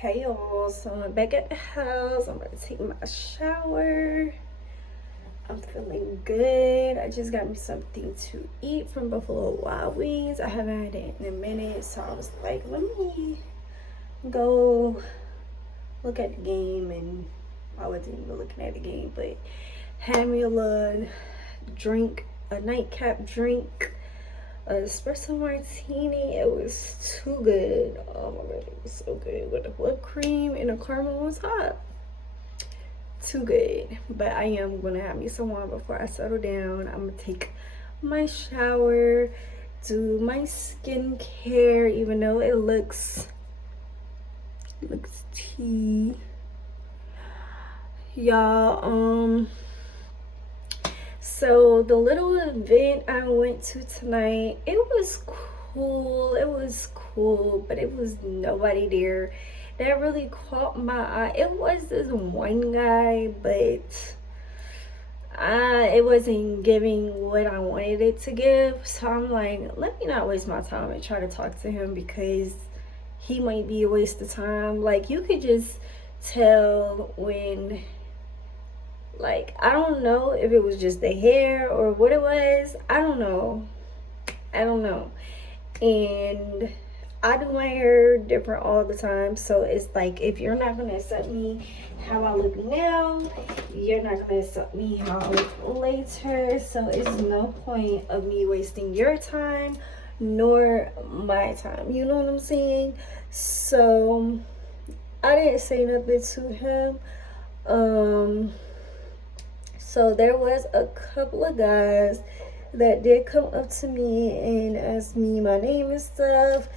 Hey y'all, so I'm back at the house. I'm gonna take my shower. I'm feeling good. I just got me something to eat from Buffalo Wild Wings. I haven't had it in a minute, so I was like, let me go look at the game. And I wasn't even looking at the game, but had me a little drink, a nightcap drink, an espresso martini. It was too good. Oh my god, it was so good with the whipped cream and the caramel on top. Too good. But I am gonna have me some wine before I settle down. I'm gonna take my shower, do my skincare, even though it looks tea. Y'all, so the little event I went to tonight, it was cool. It was cool, but it was nobody there that really caught my eye. It was this one guy, but it wasn't giving what I wanted it to give. So I'm like, let me not waste my time and try to talk to him because he might be a waste of time. Like, you could just tell when, like, I don't know if it was just the hair or what it was. I don't know. And I do my hair different all the time. So it's like, if you're not going to accept me how I look now, you're not going to accept me how I look later. So it's no point of me wasting your time nor my time. You know what I'm saying? So I didn't say nothing to him. So there was a couple of guys that did come up to me and ask me my name and stuff.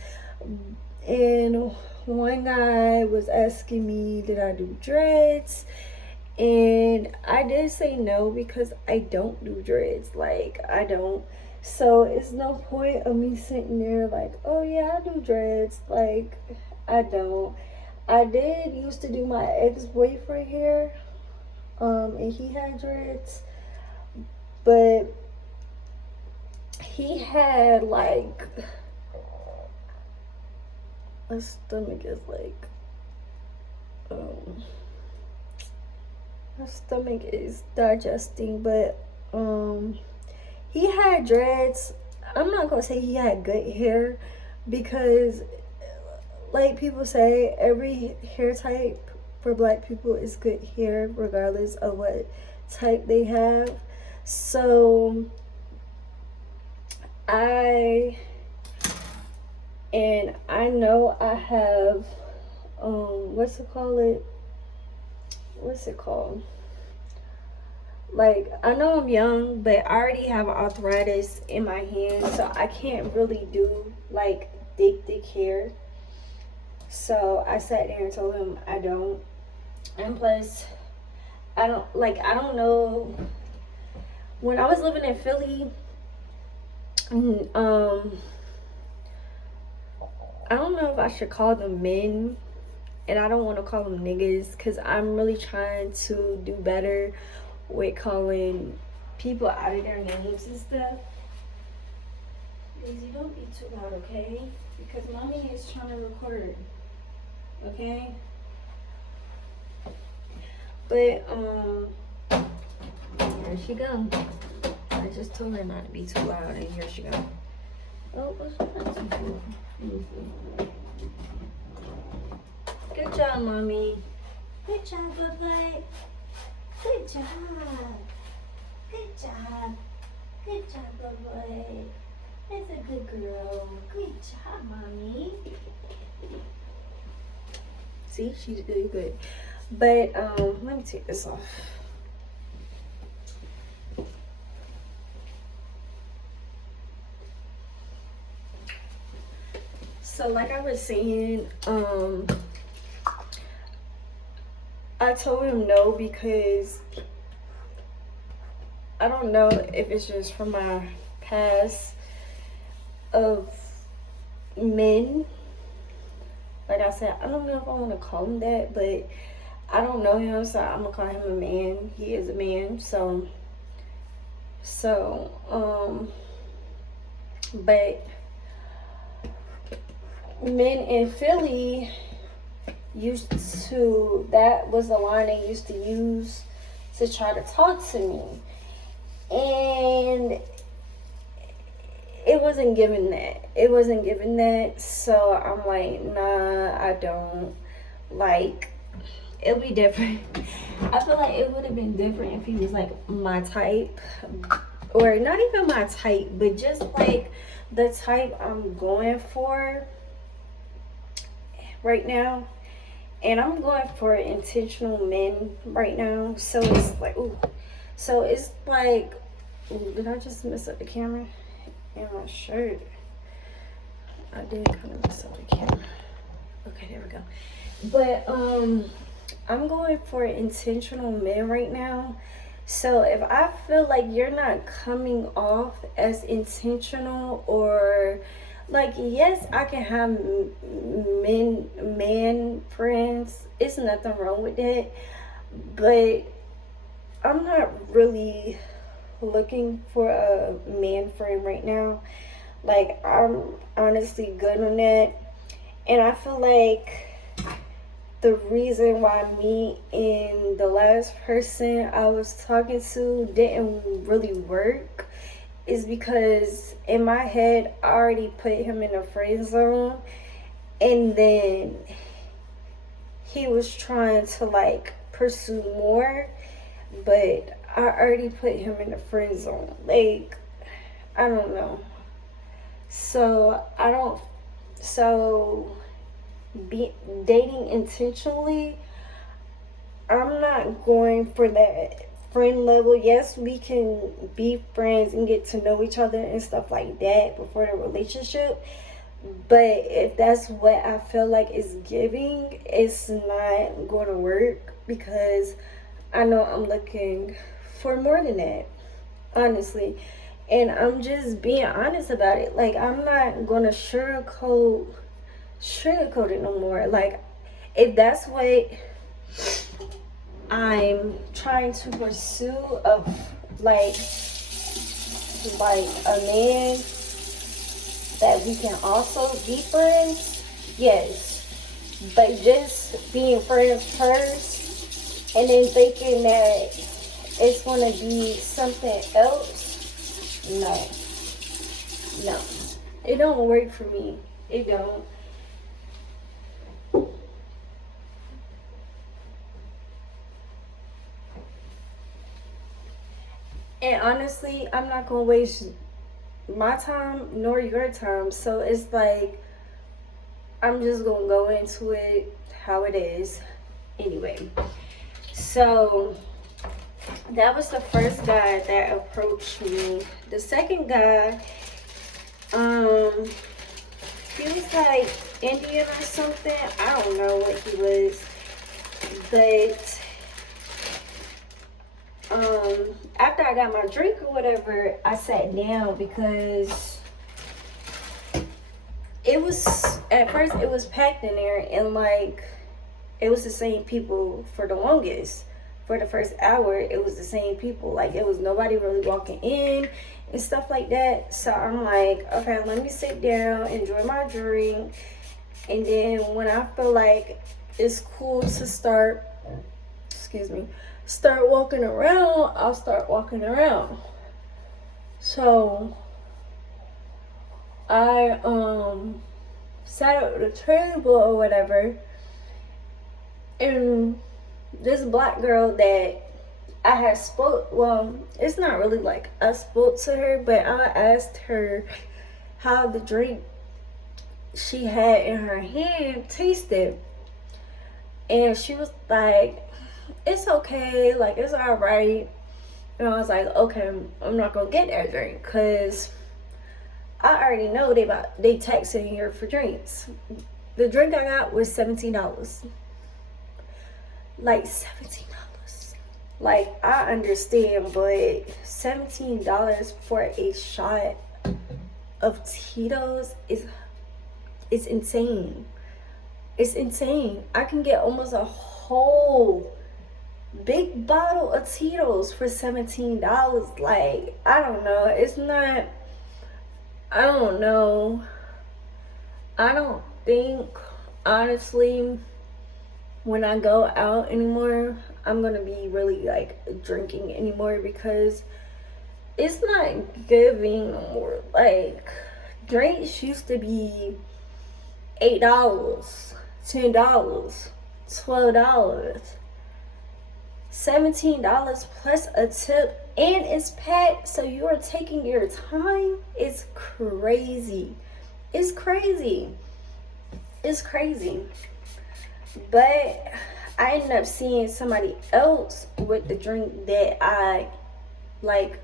And one guy was asking me, did I do dreads? And I did say no because I don't do dreads. Like, I don't. So it's no point of me sitting there like, oh yeah, I do dreads. Like, I don't. I did used to do my ex-boyfriend hair. And he had dreads, but he had like, my stomach is like, my stomach is digesting, but he had dreads. I'm not gonna say he had good hair because, like people say, every hair type for black people is good hair regardless of what type they have. So I know I have what's it called, like, I know I'm young, but I already have arthritis in my hands, so I can't really do like thick hair. So I sat there and told him I don't. And plus, I don't know. When I was living in Philly, I don't know if I should call them men, and I don't want to call them niggas, because I'm really trying to do better with calling people out of their names and stuff. Daisy, don't be too loud, okay? Because mommy is trying to record, okay? But here she go. I just told her not to be too loud, and here she go. Oh, what's that? Good job, mommy. Good job, bye-bye. Good job. Good job. Good job, bye-bye. That's a good girl. Good job, mommy. See, she's doing good. But let me take this off. So like I was saying, I told him no because I don't know if it's just from my past of men. Like I said, I don't know if I want to call him that, but I don't know him, so I'm gonna call him a man. He is a man, so but men in Philly, that was the line they used to use to try to talk to me. And it wasn't given that. It wasn't given that. So I'm like, nah, I don't. Like, it'll be different. I feel like it would have been different if he was like my type. Or not even my type, but just like the type I'm going for right now. And I'm going for intentional men right now. So it's like, ooh. So it's like, ooh, did I just mess up the camera? And my shirt. I did kind of mess up the camera. Okay, there we go. But I'm going for intentional men right now. So if I feel like you're not coming off as intentional, or like, yes, I can have man friends. It's nothing wrong with that. But I'm not really looking for a man friend right now. Like, I'm honestly good on that. And I feel like the reason why me and the last person I was talking to didn't really work is because in my head I already put him in a friend zone, and then he was trying to like pursue more, but I already put him in the friend zone. Like, I don't know. So be dating intentionally, I'm not going for that friend level. Yes, we can be friends and get to know each other and stuff like that before the relationship, but if that's what I feel like is giving, it's not going to work, because I know I'm looking for more than that, honestly. And I'm just being honest about it. Like, I'm not going to sugarcoat it no more. Like, if that's what I'm trying to pursue, of like a man that we can also be friends, yes. But just being friends first and then thinking that it's gonna be something else, no, it don't work for me. It don't. And honestly, I'm not gonna waste my time nor your time. So it's like, I'm just gonna go into it how it is. Anyway, so that was the first guy that approached me. The second guy, he was like Indian or something. I don't know what he was, but after I got my drink or whatever, I sat down because it was, at first it was packed in there, and like, it was the same people for the longest. For the first hour, it was the same people. Like, it was nobody really walking in and stuff like that. So I'm like, okay, let me sit down, enjoy my drink, and then when I feel like it's cool to start walking around, I'll start walking around. So I sat at the table or whatever, and this black girl that I had it's not really like I spoke to her, but I asked her how the drink she had in her hand tasted, and she was like, it's okay, like, it's all right. And I was like, okay, I'm not gonna get that drink, because I already know they taxing here for drinks. The drink I got was $17. Like, $17. Like, I understand, but $17 for a shot of Tito's is insane. It's insane. I can get almost a whole big bottle of Tito's for $17. Like, I don't know. It's not, I don't know. I don't think, honestly, when I go out anymore, I'm gonna be really like drinking anymore because it's not giving no more. Like, drinks used to be $8, $10, $12, $17 plus a tip, and it's packed, so you are taking your time. It's crazy. It's crazy. It's crazy. But I ended up seeing somebody else with the drink that I like.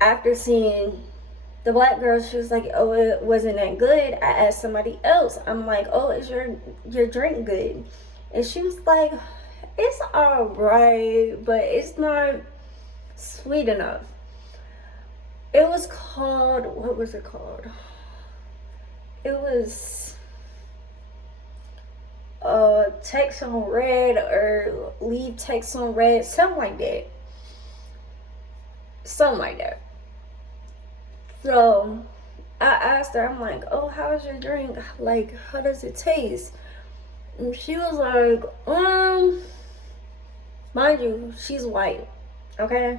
After seeing the black girl, she was like, oh, it wasn't that good. I asked somebody else, I'm like, oh, is your drink good? And she was like, it's alright, but it's not sweet enough. It was called, what was it called? It was text on red, or leave text on red, something like that. So I asked her, I'm like, oh, how's your drink? Like, how does it taste? And she was like, mind you, she's white, okay?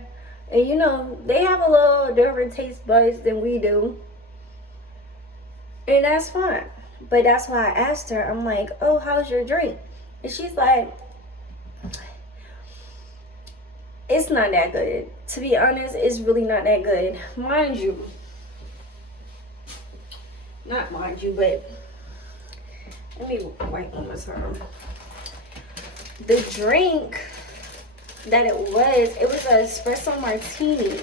And you know, they have a little different taste buds than we do. And that's fine. But that's why I asked her, I'm like, oh, how's your drink? And she's like, it's not that good. To be honest, it's really not that good. Mind you, not mind you, but let me wipe on my tongue. The drink that it was an espresso martini,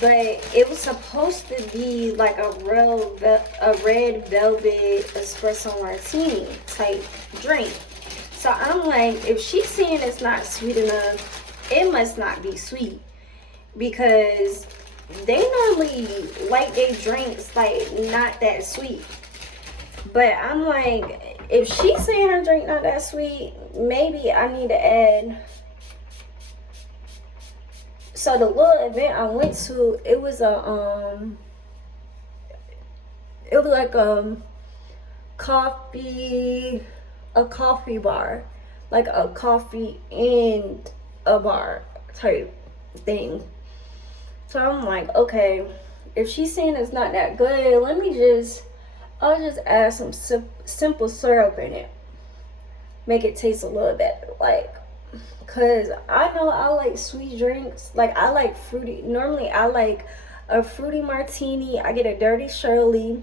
but it was supposed to be like a red velvet espresso martini type drink. So I'm like, if she's saying it's not sweet enough, it must not be sweet, because they normally like their drinks like not that sweet. But I'm like, if she's saying her drink not that sweet, maybe I need to add. So the little event I went to, it was like a coffee bar, like a coffee and a bar type thing. So I'm like, okay, if she's saying it's not that good, I'll just add some simple syrup in it, make it taste a little bit like. Cause I know I like sweet drinks. Like, I like fruity. Normally I like a fruity martini. I get a dirty Shirley,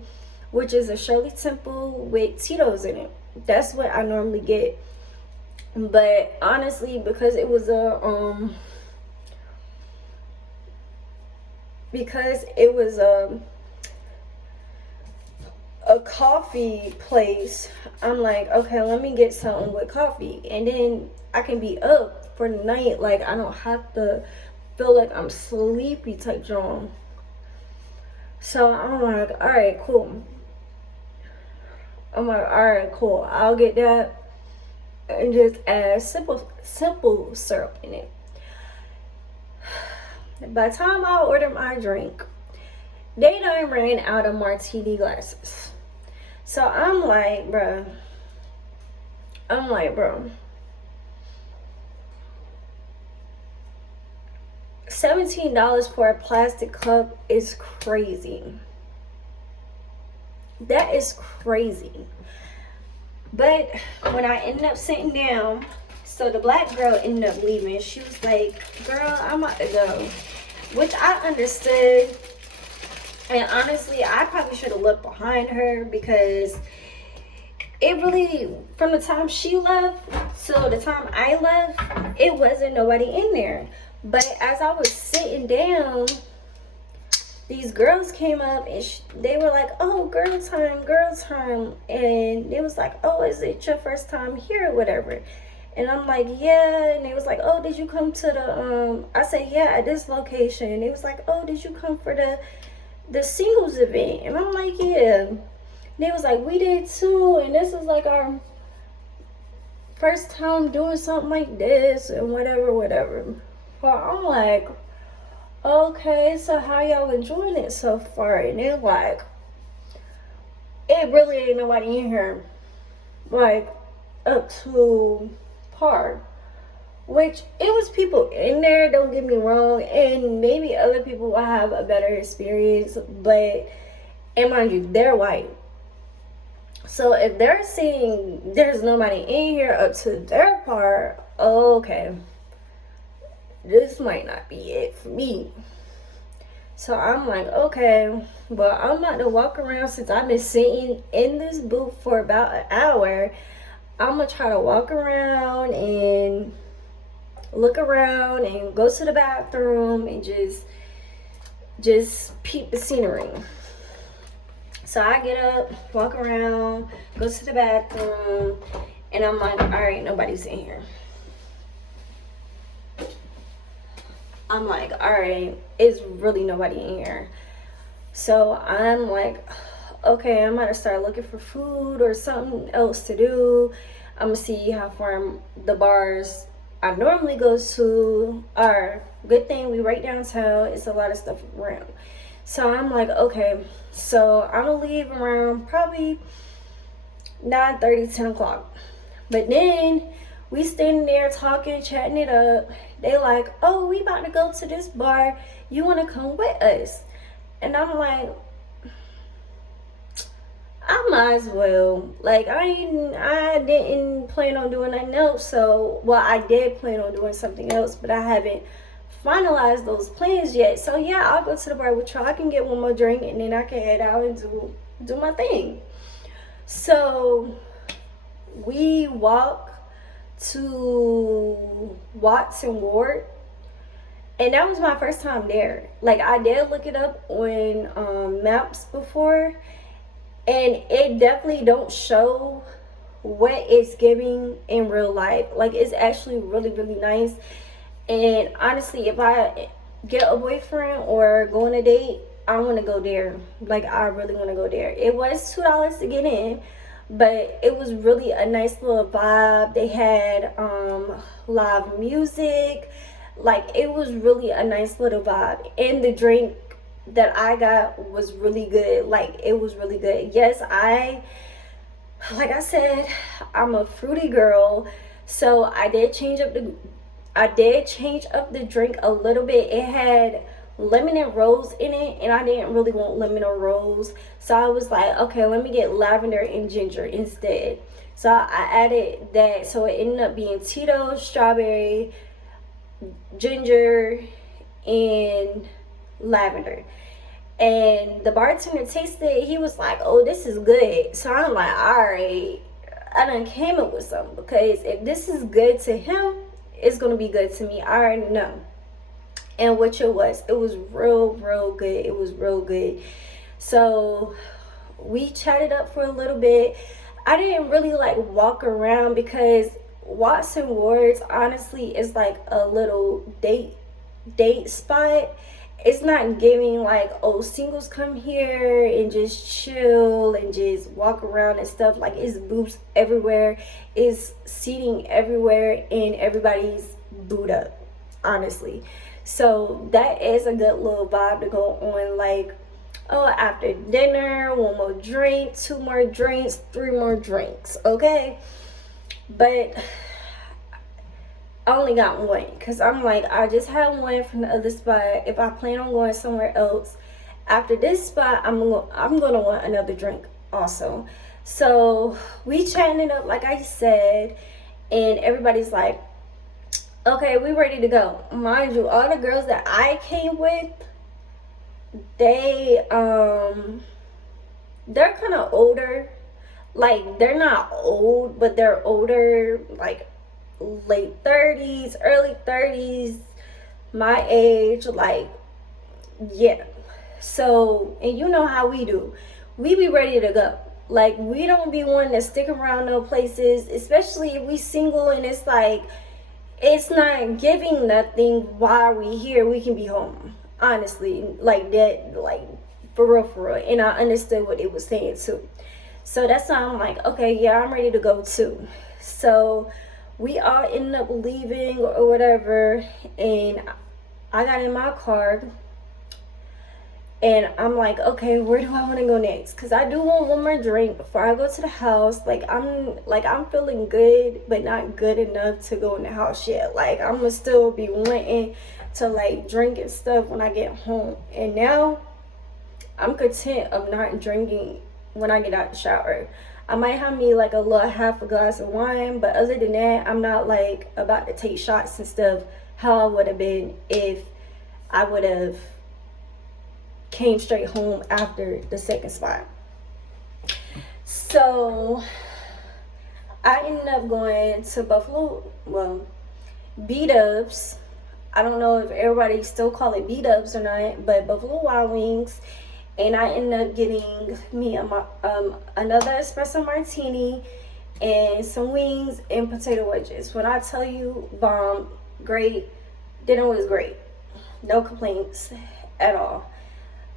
which is a Shirley Temple with Tito's in it. That's what I normally get. But honestly, because it was a coffee place, I'm like, okay, let me get something with coffee, and then I can be up for the night. Like, I don't have to feel like I'm sleepy type John. So I'm like, all right, cool. I'll get that and just add simple syrup in it. By the time I order my drink, they done ran out of martini glasses. So I'm like, bro, $17 for a plastic cup is crazy. That is crazy. But when I ended up sitting down, so the black girl ended up leaving. She was like, girl, I'm about to go. Which I understood. And honestly, I probably should have looked behind her, because it really, from the time she left till the time I left, it wasn't nobody in there. But as I was sitting down, these girls came up and they were like, oh, girl time. And it was like, oh, is it your first time here or whatever? And I'm like, yeah. And they was like, oh, did you come to the, I said, yeah, at this location. And they was like, oh, did you come for the singles event? And I'm like, yeah. And they was like, we did too. And this is like our first time doing something like this and whatever. But I'm like, okay, so how y'all enjoying it so far? And they're like, it really ain't nobody in here. Like, up to par. Which it was people in there, don't get me wrong, and maybe other people will have a better experience, but and mind you, they're white. So if they're seeing there's nobody in here up to their par, okay, this might not be it for me. So I'm like, okay, well, I'm about to walk around since I've been sitting in this booth for about an hour. I'm gonna try to walk around and look around and go to the bathroom and just peep the scenery. So I get up, walk around, go to the bathroom, and I'm like, all right, nobody's in here. I'm like, all right, it's really nobody in here. So I'm like, okay, I'm gonna start looking for food or something else to do. I'm gonna see how far the bars I normally go to are. Good thing we right downtown. It's a lot of stuff around. So I'm like, okay, so I'm gonna leave around probably 9:30, 10 o'clock. But then we standing there talking, chatting it up. They like, oh, we about to go to this bar. You wanna come with us? And I'm like, I might as well. Like I didn't plan on doing nothing else. So well, I did plan on doing something else, but I haven't finalized those plans yet. So yeah, I'll go to the bar with y'all. I can get one more drink and then I can head out and do my thing. So we walk to Watts and Ward, and that was my first time there. Like I did look it up on maps before, and it definitely don't show what it's giving in real life. Like it's actually really really nice. And honestly, if I get a boyfriend or go on a date, I want to go there. Like I really want to go there. It was $2 to get in, but it was really a nice little vibe. They had live music. Like it was really a nice little vibe. And the drink that I got was really good. Like it was really good. Yes, like I said, I'm a fruity girl. So I did change up the drink a little bit. It had lemon and rose in it, and I didn't really want lemon or rose, so I was like, okay, let me get lavender and ginger instead. So I added that, so it ended up being Tito's, strawberry, ginger, and lavender. And the bartender tasted it. He was like, oh, this is good. So I'm like, all right, I done came up with something, because if this is good to him, it's gonna be good to me. I already know. And which it was real good. It was real good. So we chatted up for a little bit. I didn't really like walk around because Watts and Wards honestly is like a little date spot. It's not giving like, oh, singles come here and just chill and just walk around and stuff. Like it's booths everywhere, it's seating everywhere, and everybody's booed up, honestly. So that is a good little vibe to go on. Like, oh, after dinner, one more drink, two more drinks, three more drinks, okay? But I only got one, because I'm like, I just had one from the other spot. If I plan on going somewhere else after this spot, I'm gonna want another drink also. So we chatting it up, like I said, and everybody's like, okay, we ready to go. Mind you, all the girls that I came with, they're kind of older. Like they're not old, but they're older, like late 30s, early 30s, my age. Like, yeah. So, and you know how we do, we be ready to go. Like we don't be wanting to stick around no places, especially if we single and it's like it's not giving nothing. While we here, we can be home, honestly. Like that, like for real. And I understood what it was saying too. So that's why I'm like, okay, yeah, I'm ready to go too. So we all ended up leaving or whatever, and I got in my car, And I'm like, okay, where do I want to go next? Because I do want one more drink before I go to the house. I'm feeling good, but not good enough to go in the house yet. Like, I'm gonna still be wanting to like drink and stuff when I get home. And now I'm content of not drinking when I get out the shower. I might have me like a little half a glass of wine, but other than that, I'm not like about to take shots and stuff how I would have been if I would have came straight home after the second spot. So I ended up going to Buffalo, well, B-Dubs. I don't know if everybody still call it B-Dubs or not, but Buffalo Wild Wings. And I ended up getting me another espresso martini and some wings and potato wedges. When I tell you, bomb, great. Dinner was great. No complaints at all.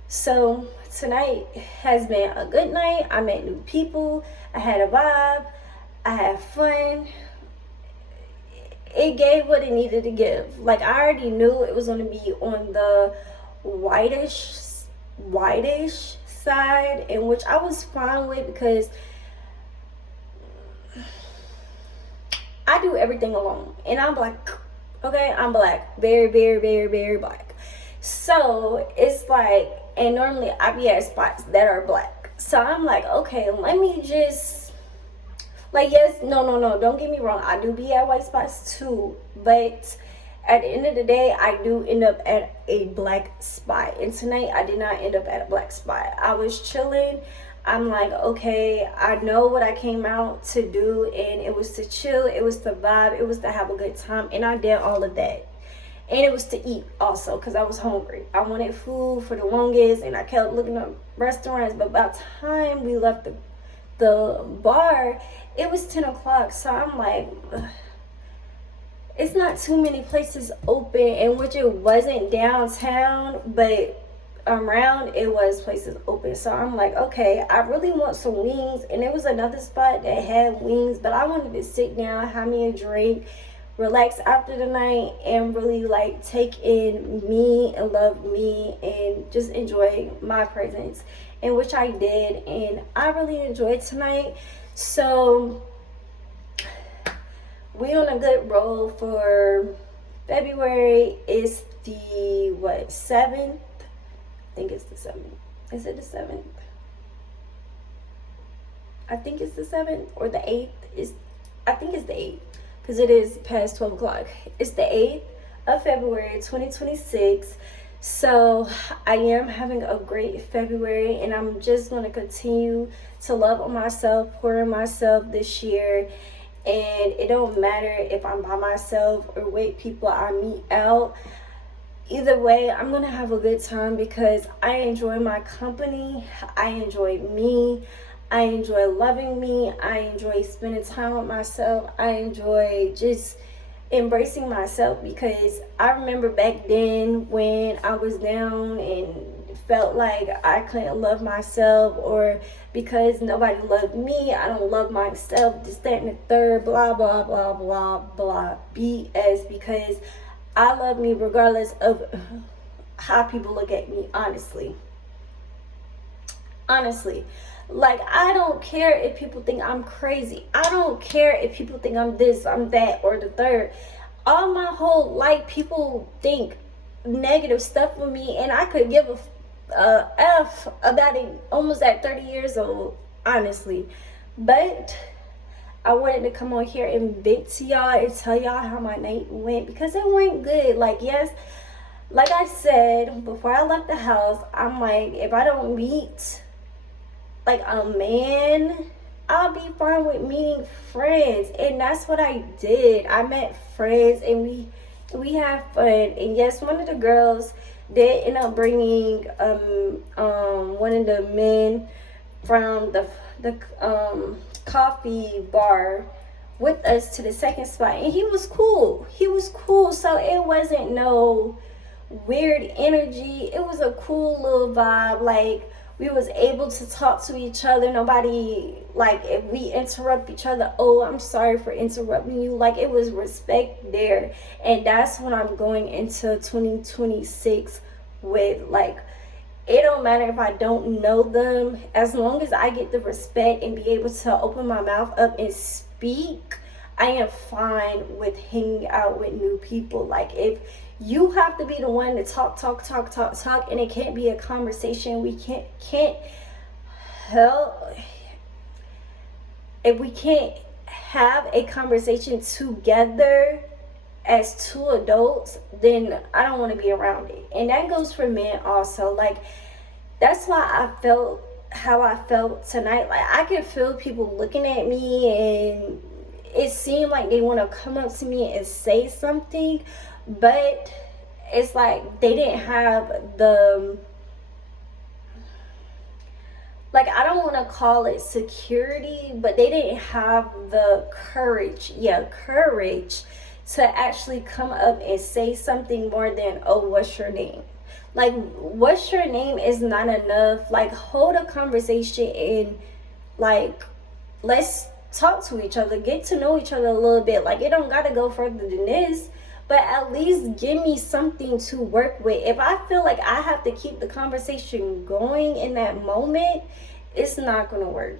So tonight has been a good night. I met new people. I had a vibe. I had fun. It gave what it needed to give. Like, I already knew it was going to be on the whitish side, and which I was fine with because I do everything alone. And I'm black. Okay, I'm black. Very, very, very, very black. So it's like, and normally I be at spots that are black. So I'm like, okay, let me just, like, yes, no, don't get me wrong. I do be at white spots too. But at the end of the day, I do end up at a black spot. And tonight, I did not end up at a black spot. I was chilling. I'm like, okay, I know what I came out to do. And it was to chill. It was to vibe. It was to have a good time. And I did all of that. And it was to eat also because I was hungry. I wanted food for the longest. And I kept looking up restaurants. But by the time we left the bar, it was 10 o'clock. So I'm like, ugh. It's not too many places open, in which it wasn't downtown, but around it was places open. So I'm like, okay, I really want some wings. And there was another spot that had wings, but I wanted to sit down, have me a drink, relax after the night, and really like take in me and love me and just enjoy my presence, in which I did. And I really enjoyed tonight. So we on a good roll for February. Is the 7th? I think it's the 7th. Is it the 7th? I think it's the 7th or the 8th. I think it's the 8th because it is past 12 o'clock. It's the 8th of February 2026. So I am having a great February, and I'm just going to continue to love on myself, pour in myself this year. And it don't matter if I'm by myself or with people I meet out. Either way, I'm going to have a good time because I enjoy my company. I enjoy me. I enjoy loving me. I enjoy spending time with myself. I enjoy just embracing myself because I remember back then when I was down and felt like I couldn't love myself, or because nobody loved me, I don't love myself, this, that, and the third, blah, blah, blah, blah, blah, BS, because I love me regardless of how people look at me, honestly. Like, I don't care if people think I'm crazy. I don't care if people think I'm this, I'm that, or the third. All my whole life, people think negative stuff with me, and I could give a F about it almost at 30 years old, honestly. But I wanted to come on here and vent to y'all and tell y'all how my night went, because it went good. Like, yes, like I said before I left the house, I'm like, if I don't meet like a man, I'll be fine with meeting friends. And that's what I did. I met friends and we had fun. And yes, one of the girls did end up bringing one of the men from the coffee bar with us to the second spot, and he was cool. So it wasn't no weird energy. It was a cool little vibe. Like, we was able to talk to each other. Nobody, like, if we interrupt each other, oh, I'm sorry for interrupting you. Like, it was respect there. And that's what I'm going into 2026 with. Like, it don't matter if I don't know them. As long as I get the respect and be able to open my mouth up and speak, I am fine with hanging out with new people. Like, if you have to be the one to talk, and it can't be a conversation, we can't help if we can't have a conversation together as two adults, then I don't want to be around it. And that goes for men also. Like, that's why I felt how I felt tonight. Like, I could feel people looking at me, and it seemed like they want to come up to me and say something, but it's like they didn't have the, like, I don't want to call it security, but they didn't have the courage to actually come up and say something more than, oh, what's your name? Like, what's your name is not enough. Like, hold a conversation and, like, let's talk to each other, get to know each other a little bit. Like, it don't gotta go further than this, but at least give me something to work with. If I feel like I have to keep the conversation going in that moment, it's not gonna work.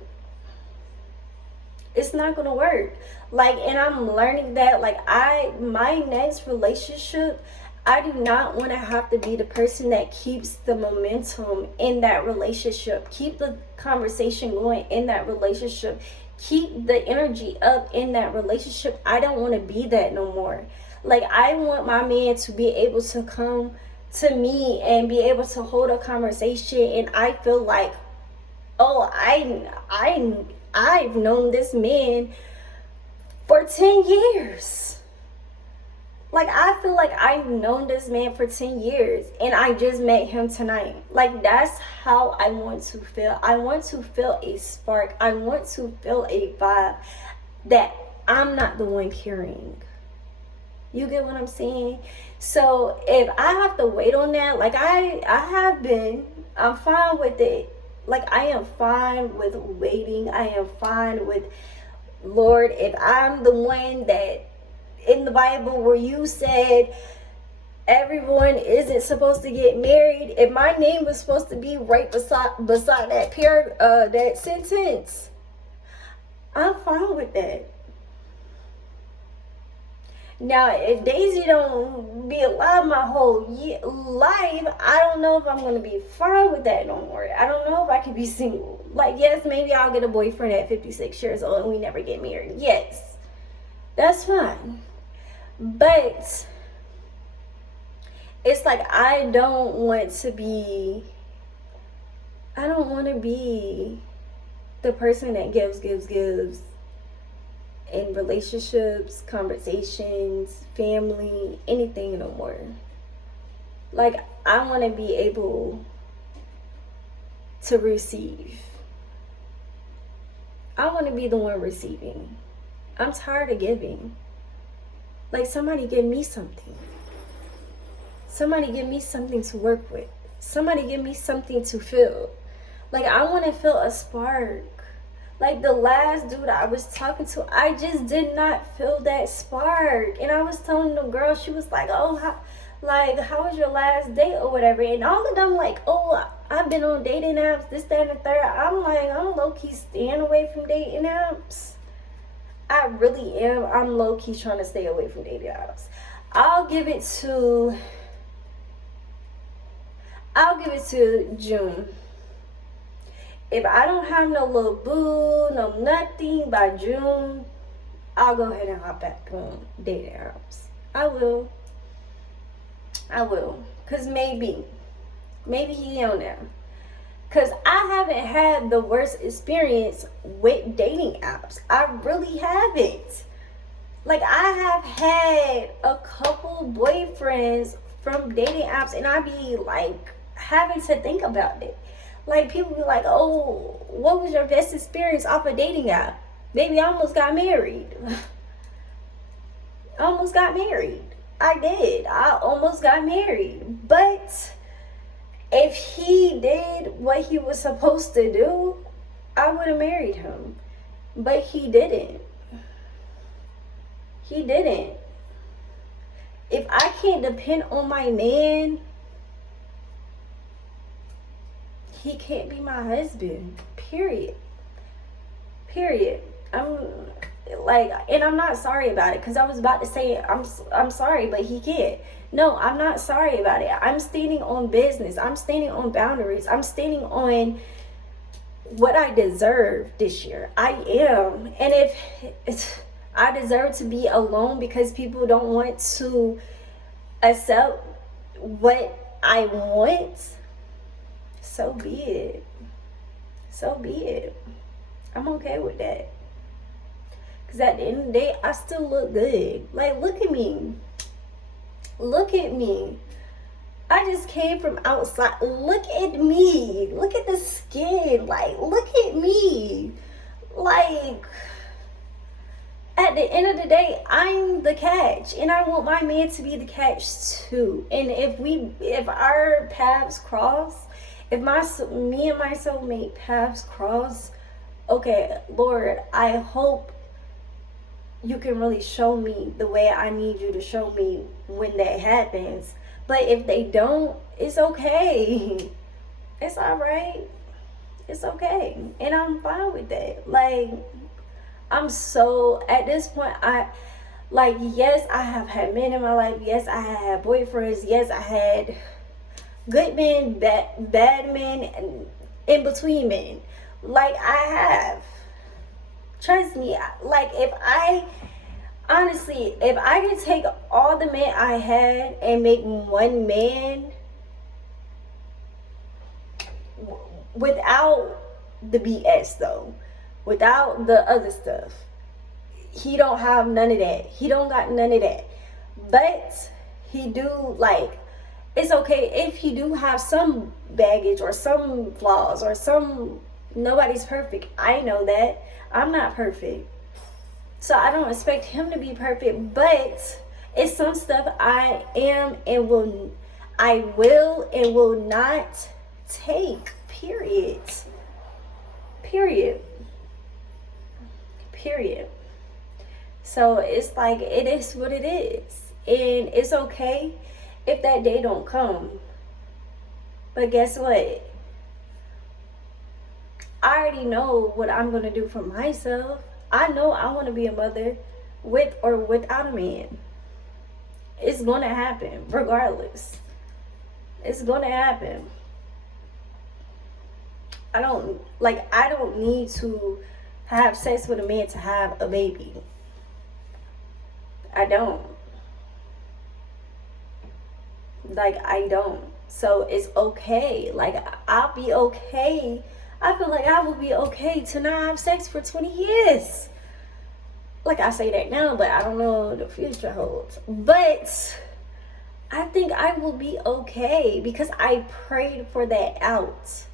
It's not gonna work. Like, and I'm learning that, like, my next relationship, I do not want to have to be the person that keeps the momentum in that relationship, keep the conversation going in that relationship, keep the energy up in that relationship. I don't want to be that no more. Like, I want my man to be able to come to me and be able to hold a conversation, and I feel like, oh, I've known this man for 10 years. Like, I feel like I've known this man for 10 years and I just met him tonight. Like, that's how I want to feel. I want to feel a spark. I want to feel a vibe that I'm not the one carrying. You get what I'm saying? So if I have to wait on that, like I have been, I'm fine with it. Like, I am fine with waiting. I am fine with, Lord, if I'm the one that in the Bible where you said everyone isn't supposed to get married, if my name was supposed to be right beside that sentence, I'm fine with that. Now, if Daisy don't be alive my whole life, I don't know if I'm going to be fine with that no more. I don't know if I can be single. Like, yes, maybe I'll get a boyfriend at 56 years old and we never get married. Yes, that's fine. But it's like, I don't want to be the person that gives in relationships, conversations, family, anything no more. Like, I want to be able to receive. I want to be the one receiving. I'm tired of giving. Like, somebody give me something. Somebody give me something to work with. Somebody give me something to feel. Like, I want to feel a spark. Like, the last dude I was talking to, I just did not feel that spark. And I was telling the girl, she was like, oh, how was your last date or whatever? And all of them like, oh, I've been on dating apps, this, that, and the third. I'm like, I'm low-key staying away from dating apps. I really am. I'm low-key trying to stay away from dating apps. I'll give it to June. If I don't have no little boo, no nothing by June, I'll go ahead and hop back on dating apps. I will. Because maybe he on there. Because I haven't had the worst experience with dating apps. I really haven't. Like, I have had a couple boyfriends from dating apps, and I be like having to think about it. Like, people be like, oh, what was your best experience off a dating app? Baby, I almost got married. I did. I almost got married. But if he did what he was supposed to do, I would have married him. But he didn't. If I can't depend on my man, he can't be my husband. Period. I'm like, and I'm not sorry about it, because I was about to say I'm sorry, but he can't. No, I'm not sorry about it. I'm standing on business. I'm standing on boundaries. I'm standing on what I deserve this year. I am. And if I deserve to be alone because people don't want to accept what I want, so be it. So be it. I'm okay with that. Because at the end of the day, I still look good. Like, look at me. Look at me. I just came from outside. Look at me. Look at the skin. Like, look at me. Like, at the end of the day, I'm the catch. And I want my man to be the catch too. And if our paths cross, if me and my soulmate paths cross, okay, Lord, I hope you can really show me the way I need you to show me when that happens. But if they don't, it's okay. It's all right. It's okay. And I'm fine with that. Like, I'm so, at this point, yes, I have had men in my life. Yes, I had boyfriends. Yes, I had good men, bad men, and in between men. Like, I have. Trust me. Like, if I could take all the men I had and make one man without the BS though, without the other stuff, he don't have none of that. He don't got none of that. But he do, like, it's okay if he do have some baggage or some flaws or some, nobody's perfect. I know that. I'm not perfect. So I don't expect him to be perfect, but it's some stuff I am and will and will not take. Period. So it's like, it is what it is. And it's okay if that day don't come. But guess what? I already know what I'm going to do for myself. I know I want to be a mother with or without a man. It's going to happen regardless. It's going to happen. I don't need to have sex with a man to have a baby. I don't. I don't. So it's okay. I'll be okay. I feel like I will be okay to not have sex for 20 years. I say that now, but I don't know what the future holds. But I think I will be okay because I prayed for that out.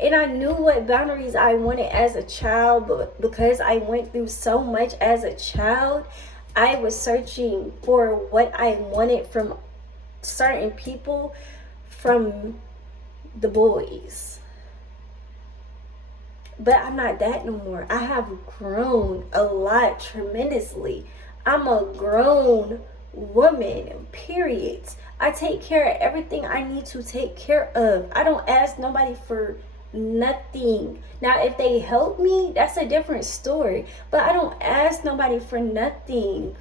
And I knew what boundaries I wanted as a child, but because I went through so much as a child, I was searching for what I wanted from certain people, from the boys. But I'm not that no more. I have grown a lot, tremendously. I'm a grown woman, period. I take care of everything I need to take care of. I don't ask nobody for nothing. Now, if they help me, that's a different story. But I don't ask nobody for nothing.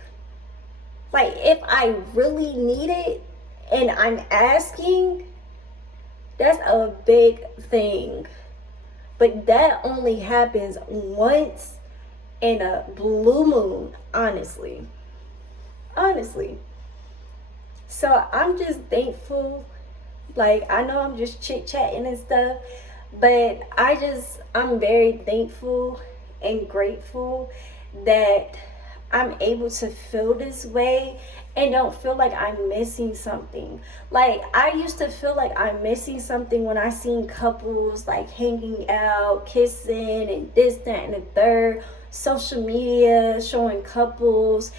If I really need it and I'm asking, that's a big thing. But that only happens once in a blue moon, honestly. So I'm just thankful. I know I'm just chit-chatting and stuff, but I'm very thankful and grateful that I'm able to feel this way and don't feel like I'm missing something. I used to feel like I'm missing something when I seen couples hanging out, kissing, and this, that, and the third. Social media showing couples,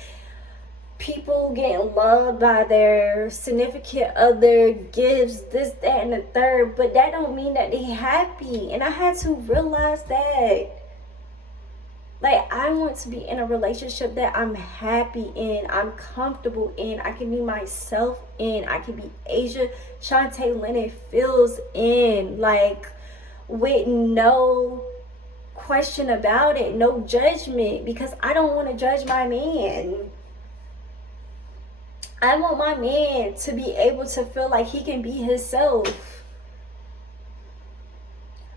people getting loved by their significant other, gifts, this, that, and the third. But that don't mean that they happy. And I had to realize that. Like, I want to be in a relationship that I'm happy in, I'm comfortable in, I can be myself in, I can be Asia Shantae Lennon Fields in, like, with no question about it, no judgment, because I don't want to judge my man. I want my man to be able to feel like he can be himself.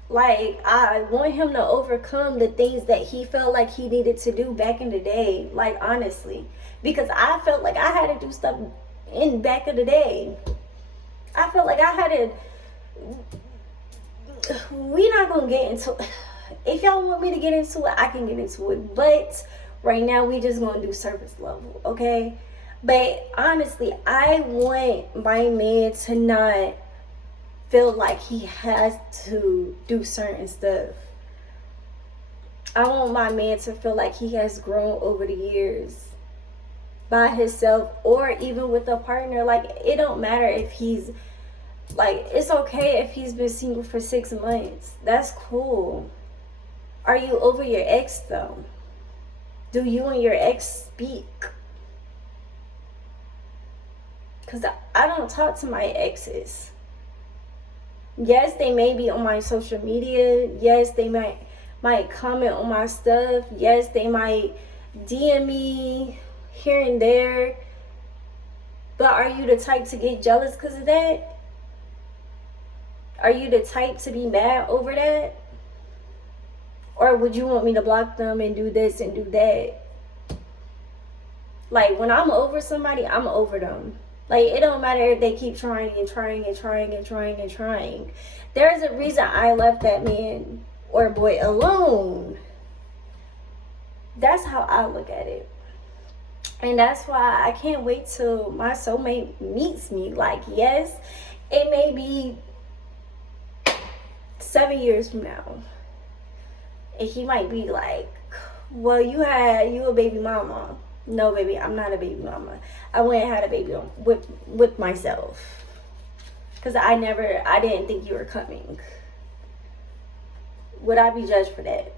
Like, I want him to overcome the things that he felt like he needed to do back in the day. Like, honestly. Because I felt like I had to do stuff in back of the day. I felt like I had to... We're not going to get into... If y'all want me to get into it, I can get into it. But right now, we just going to do surface level, okay? But honestly, I want my man to not feel like he has to do certain stuff. I want my man to feel like he has grown over the years by himself, or even with a partner. Like, it don't matter if he's like, it's okay if he's been single for 6 months. That's cool. Are you over your ex though? Do you and your ex speak? Because I don't talk to my exes. Yes, they may be on my social media. Yes, they might comment on my stuff. Yes, they might DM me here and there. But are you the type to get jealous because of that? Are you the type to be mad over that? Or would you want me to block them and do this and do that? Like, when I'm over somebody, I'm over them. Like, it don't matter if they keep trying and trying and trying and trying and trying. There's a reason I left that man or boy alone. That's how I look at it. And that's why I can't wait till my soulmate meets me. Like, yes, it may be 7 years from now. And he might be like, well, you a baby mama. No, baby, I'm not a baby mama. I went and had a baby with myself. Because I didn't think you were coming. Would I be judged for that?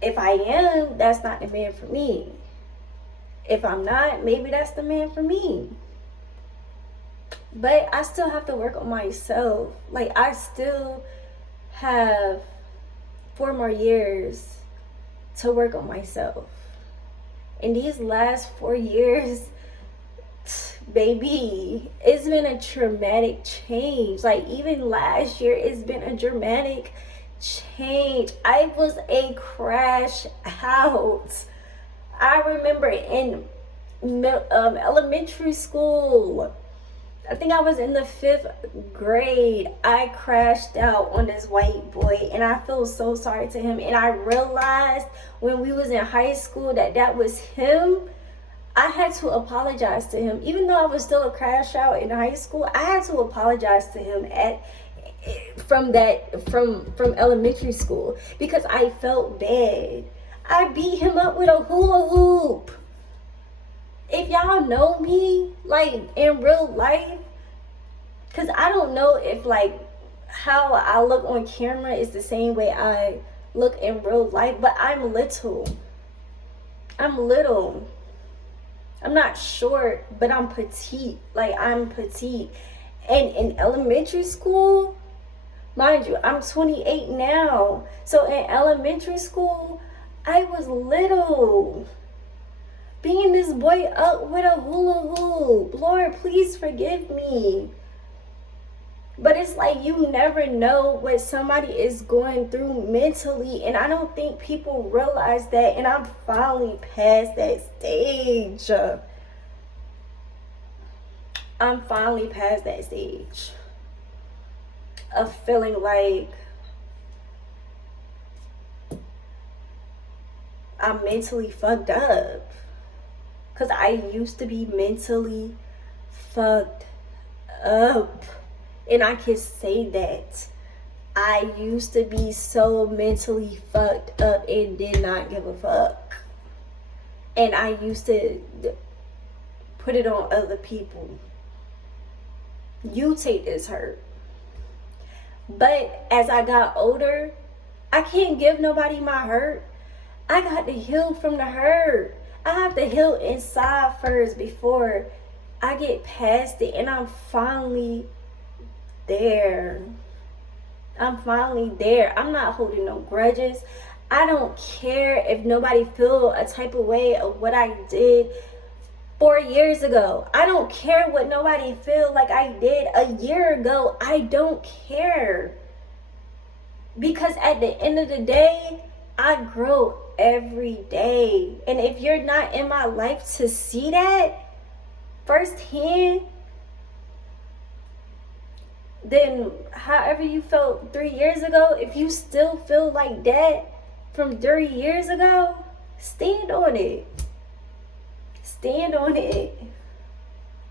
If I am, that's not the man for me. If I'm not, maybe that's the man for me. But I still have to work on myself. Like, I still have 4 more years to work on myself. In these last 4 years, baby, it's been a traumatic change. Like, even last year, it's been a dramatic change. I was a crash out. I remember in elementary school, I think I was in the 5th grade, I crashed out on this white boy, and I feel so sorry to him. And I realized when we was in high school that was him. I had to apologize to him. Even though I was still a crash out in high school, I had to apologize to him from elementary school, because I felt bad. I beat him up with a hula hoop. If y'all know me, like, in real life, because I don't know if, like, how I look on camera is the same way I look in real life, but I'm little. I'm not short, but I'm petite. Like, I'm petite. And in elementary school, mind you, I'm 28 now. So in elementary school, I was little. Beating this boy up with a hula hoop. Lord, please forgive me. But it's like, you never know what somebody is going through mentally. And I don't think people realize that. And I'm finally past that stage. I'm finally past that stage of feeling like I'm mentally fucked up. Because I used to be mentally fucked up. And I can say that. I used to be so mentally fucked up and did not give a fuck. And I used to put it on other people. You take this hurt. But as I got older, I can't give nobody my hurt. I got to heal from the hurt. I have to heal inside first before I get past it, and I'm finally there. I'm finally there. I'm not holding no grudges. I don't care if nobody feel a type of way of what I did 4 years ago. I don't care what nobody feel like I did a year ago. I don't care. Because at the end of the day, I grow every day. And if you're not in my life to see that firsthand, then however you felt 3 years ago, if you still feel like that from 3 years ago, stand on it. Stand on it.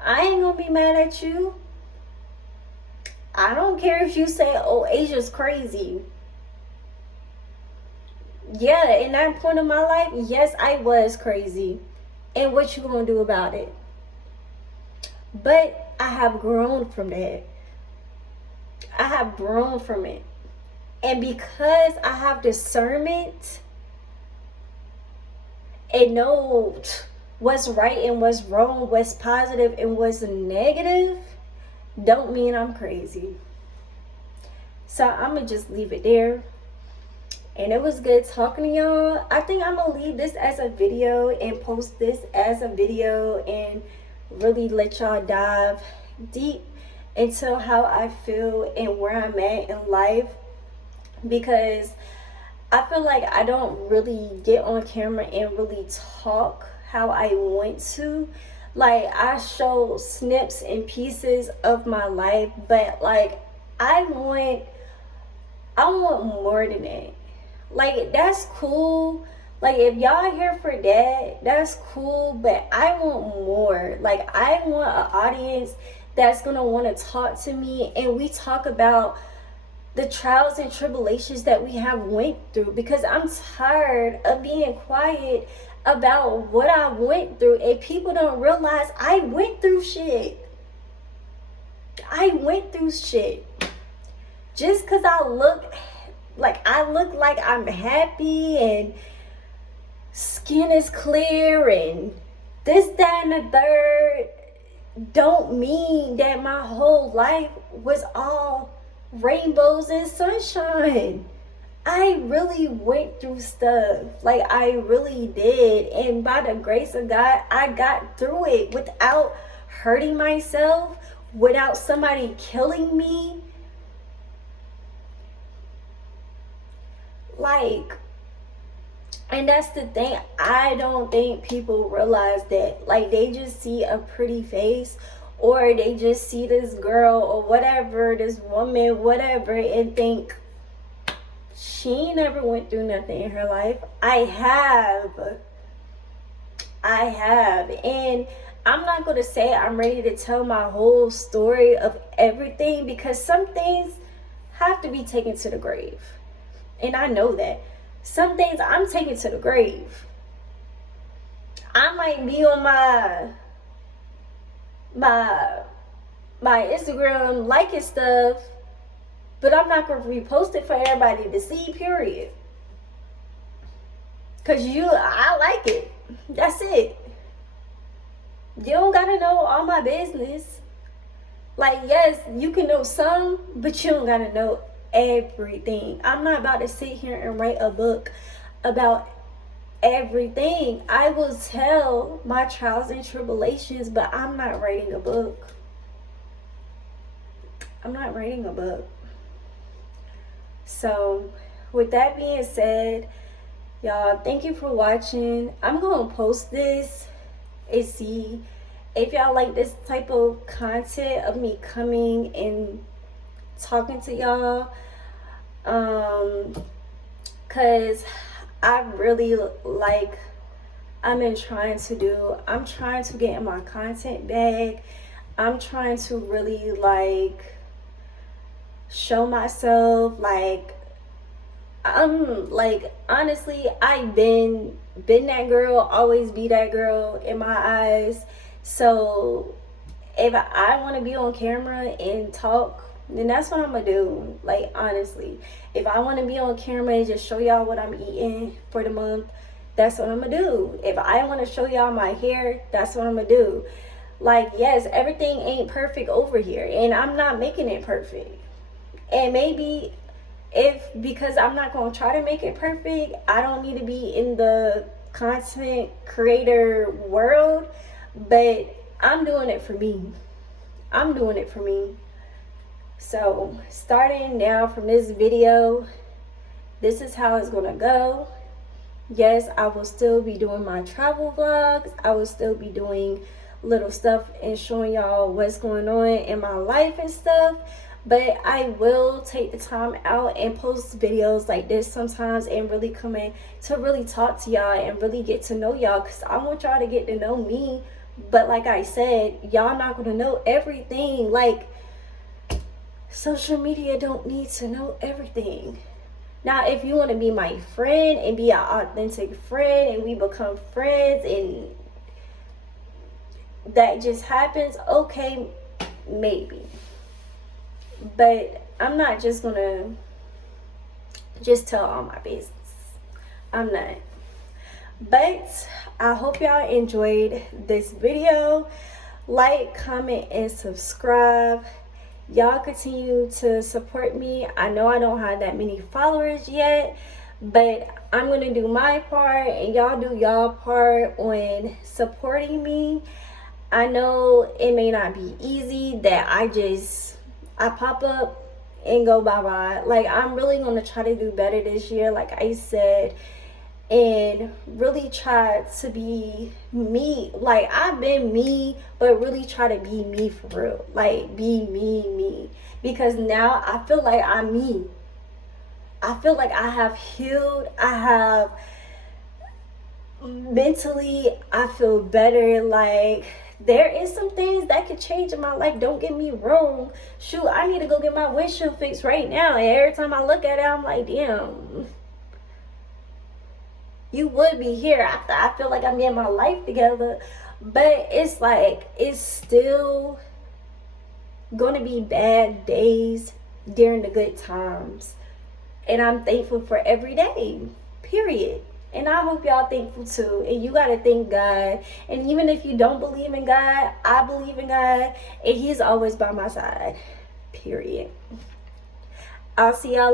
I ain't gonna be mad at you. I don't care if you say, oh, Asia's crazy. Yeah, in that point of my life, yes, I was crazy. And what you gonna do about it? But I have grown from that. I have grown from it. And because I have discernment and know what's right and what's wrong, what's positive and what's negative, don't mean I'm crazy. So I'm gonna just leave it there. And it was good talking to y'all. I think I'm gonna leave this as a video and post this as a video and really let y'all dive deep into how I feel and where I'm at in life, because I feel like I don't really get on camera and really talk how I want to. Like, I show snips and pieces of my life, but like I want more than that. Like, that's cool. Like, if y'all here for that, that's cool, but I want more. Like, I want an audience that's gonna want to talk to me and we talk about the trials and tribulations that we have went through, because I'm tired of being quiet about what I went through and people don't realize I went through shit. I went through shit. Just because I look like I'm happy and skin is clear and this, that, and the third, don't mean that my whole life was all rainbows and sunshine. I really went through stuff. Like, I really did. And by the grace of God, I got through it without hurting myself, without somebody killing me. Like, and that's the thing. I don't think people realize that. Like, they just see a pretty face, or they just see this girl or whatever, this woman, whatever, and think she never went through nothing in her life. I have. And I'm not going to say I'm ready to tell my whole story of everything, because some things have to be taken to the grave. And I know that. Some things I'm taking to the grave. I might be on my Instagram liking stuff, but I'm not going to repost it for everybody to see, period. Because I like it. That's it. You don't got to know all my business. Like, yes, you can know some, but you don't got to know everything. I'm not about to sit here and write a book about everything. I will tell my trials and tribulations, but I'm not writing a book. I'm not writing a book. So, with that being said, y'all, thank you for watching. I'm going to post this and see if y'all like this type of content of me coming and talking to y'all. Cause I really like, I'm trying to get in my content bag. I'm trying to really like show myself. Like, I'm like, honestly, I've been that girl, always be that girl in my eyes. So if I want to be on camera and talk then that's what I'm gonna do. Like, honestly, if I want to be on camera and just show y'all what I'm eating for the month, that's what I'm gonna do. If I want to show y'all my hair, that's what I'm gonna do. Like, yes, everything ain't perfect over here, and I'm not making it perfect. And maybe if, because I'm not gonna try to make it perfect, I don't need to be in the content creator world, but I'm doing it for me. I'm doing it for me. So starting now from this video, this is how it's gonna go. Yes, I will still be doing my travel vlogs. I will still be doing little stuff and showing y'all what's going on in my life and stuff. But I will take the time out and post videos like this sometimes and really come in to really talk to y'all and really get to know y'all, because I want y'all to get to know me. But like I said, y'all not gonna know everything. Like, social media don't need to know everything. Now, if you want to be my friend and be an authentic friend and we become friends and that just happens, okay, maybe. But I'm not just gonna just tell all my business. I'm not. But I hope y'all enjoyed this video. Like, comment, and subscribe. Y'all continue to support me. I know I don't have that many followers yet, but I'm gonna do my part and y'all do y'all part on supporting me. I know it may not be easy that I pop up and go bye-bye. Like, I'm really gonna try to do better this year, like I said, and really try to be me. Like, I've been me, but really try to be me for real. Like, be me. Because now I feel like I'm me. I feel like I have healed. I have mentally, I feel better. Like, there is some things that could change in my life, don't get me wrong. Shoot, I need to go get my windshield fixed right now, and every time I look at it, I'm like, damn, you would be here after I feel like I'm getting my life together. But it's like, it's still gonna be bad days during the good times, and I'm thankful for every day, period. And I hope y'all thankful too. And you gotta thank God. And even if you don't believe in God, I believe in God, and He's always by my side, period. I'll see y'all later.